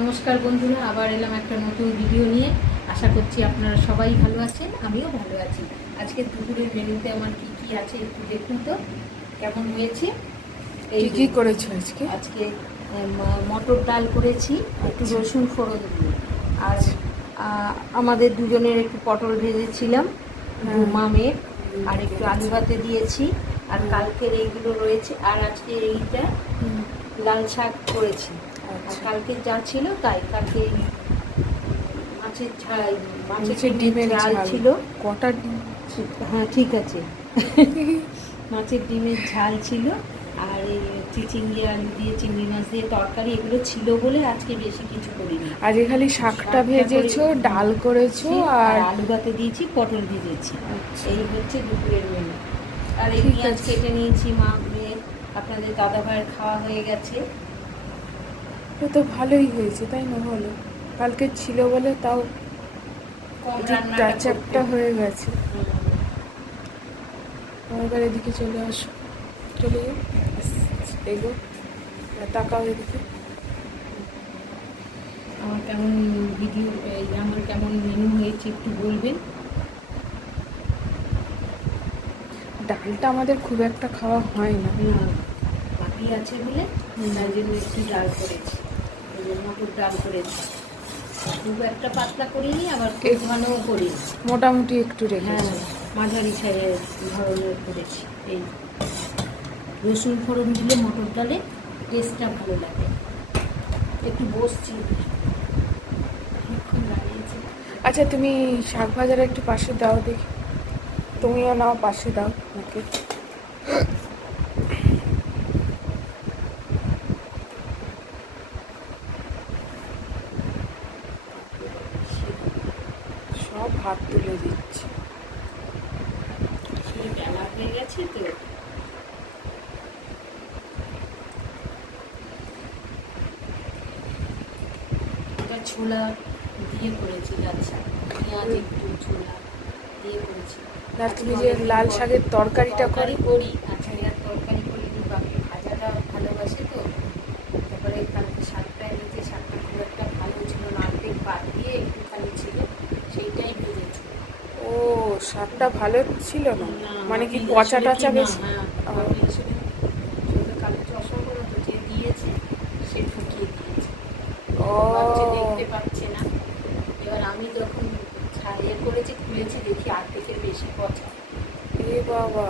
নমস্কার বন্ধুরা, আবার এলাম একটা নতুন ভিডিও নিয়ে। আশা করছি আপনারা সবাই ভালো আছেন, আমিও ভালো আছি। আজকে দুপুরের মেনুতে আমার কি কি আছে একটু দেখুন তো কেমন হয়েছে। কি কি করেছো আজকে? আজকে মটর ডাল করেছি একটু রসুন ফোড়ন দিয়ে, আর আমাদের দুজনের একটু পটল ভেজেছিলাম মামের, আর একটু আলু ভাতে দিয়েছি। আর কালকের এইগুলো রয়েছে, আর আজকে এইটা লাল শাক করেছি। আর কালকে যা ছিল তাই, কালকে মাছের ঝাল, মাছের ডিমের ঝাল ছিল। কটা ডিম? হ্যাঁ ঠিক আছে। মাছের ডিমের ঝাল ছিল, আর এই চিচিঙ্গি আলু দিয়ে চিংড়ি মাছ দিয়ে তরকারি, এগুলো ছিল বলে আজকে বেশি কিছু করিনি। আজকে খালি শাকটা ভেজেছো, ডাল করেছো আর আলু ভাতে দিয়েছি, পটল ভেজেছি। এই হচ্ছে দুপুরের মেনু। আর এই ঠিক পেঁয়াজ আছে। কেটে নিয়েছি, মা মেয়ে, আপনাদের দাদা ভাইয়ের খাওয়া হয়ে গেছে। এ তো ভালোই হয়েছে, তাই না? হলো কালকে ছিল বলে তাও কম একটু রান্নাটা টাচ আপটা হয়ে গেছে। হুম। এবার এদিকে চলে আসো, চলে যাও, এগো, তাকাও এদিকে। আমার কেমন ভিডিও, আমার কেমন মেনু হয়েছে একটু বলবেন। ডালটা আমাদের খুব একটা খাওয়া হয় না। না, বাকি আছে বলে তাই জন্য একটু ডাল করেছি, মটর ডাল করেছি। খুব একটা পাতলা করিনি, আবার খুব ঘনও করিনি, মোটামুটি একটু হ্যাঁ রেখেছি। মাঝারি সাইজের ধরনের করেছি। এই রসুন ফোড়ন দিলে মটর ডালে টেস্টটা ভালো লাগে। একটু বসছি, অনেকক্ষণ দাঁড়িয়েছি। আচ্ছা, তুমি শাক ভাজাটা একটু পাশে দাও দেখি, তুমিও নাও, পাশে দাও ওকে। সব হাত তুলে দিচ্ছে। সেই বেলা হয়ে গেছে তো। এটা ছোলা দিয়ে করেছি, লাল শাক, পেঁয়াজ একটু ছোলা দিয়ে করেছি। না, তুমি যে লাল শাকের তরকারিটা তরকারি করি, আচ্ছা এর তরকারি করি নি, বাকি ভাজাটা ভালোবাসে তো। তারপরে কালকে শাকটা এনেছে, শাকটা খুব একটা ভালো ছিল না, অর্ধেক বাদ দিয়ে একটুখানি ছিল, সেইটাই ভেজেছি। ও, শাকটা ভালো ছিল না? না, মানে কি বাকি পচা আসলে টাচা কি না, বেশি? হ্যাঁ বাকি আসলে কালকে অসম্ভবত যে দিয়েছে সে ঠকিয়ে দিয়েছে। ও ভাবছে দেখতে পাচ্ছে না। এবার আমি যখন ইয়ে করেছি, খুলেছি, দেখি আর থেকে বেশি পচা। এ বাবা,